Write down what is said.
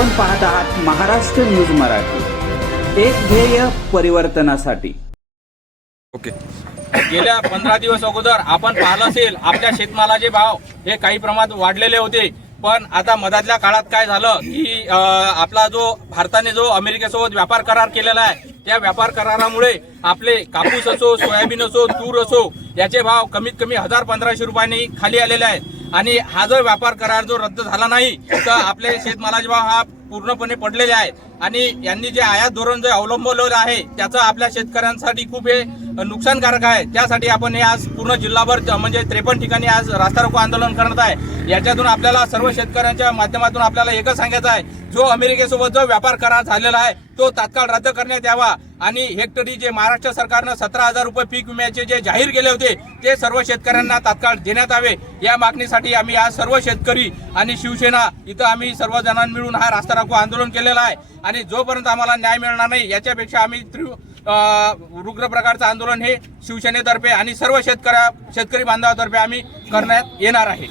आपण पाहत आहात महाराष्ट्र न्यूज मराठी, एक ध्येय परिवर्तनासाठी। ओके। गेल्या 15 दिवस अगोदर आपण पाहिलं असेल आपल्या शेतमालाचे भाव हे काही प्रमाणात वाढलेले होते। पण आता मधातल्या काळात काय झालं की आपला जो भारताने जो अमेरिकेसोबत व्यापार करार केलेला आहे, त्या व्यापार करारामुळे आपले कापूस असो, सोयाबीन असो, तूर असो याचे भाव कमीत कमी 1000-1500 रुपयांनी खाली आलेले आहेत। आणि हा जर व्यापार करार जो रद्द झाला नाही तर आपले शेतमालाचे भाव हा पूर्णपणे पडलेले आहेत। आणि यांनी जे आयात धोरण जे अवलंबवलेलं आहे त्याचं आपल्या शेतकऱ्यांसाठी खूप हे नुकसानकारक आहे। त्यासाठी आपण हे आज पूर्ण जिल्हाभर म्हणजे 53 ठिकाणी आज रास्ता रोको आंदोलन करत आहे। याच्यातून आपल्याला सर्व शेतकऱ्यांच्या माध्यमातून आपल्याला एकच सांगायचं आहे, जो अमेरिकेसोबत जो व्यापार करार झालेला आहे तो तात्काळ रद्द करण्यात यावा। आणि हेक्टरी जे महाराष्ट्र सरकारनं 17,000 रुपये पीक विम्याचे जे जाहीर केले होते ते सर्व शेतकऱ्यांना तात्काळ देण्यात यावे, या मागणीसाठी आम्ही आज सर्व शेतकरी आणि शिवसेना इथं आम्ही सर्वजणांनी मिळून हा रास्ता रोको आंदोलन केलेला आहे। आणि जोपर्यंत आम्हाला न्याय मिळणार नाही याच्यापेक्षा आम्ही उग्र प्रकारचं आंदोलन हे शिवसेनेतर्फे आणि सर्व शेतकरी बांधवातर्फे आम्ही करण्यात येणार आहे।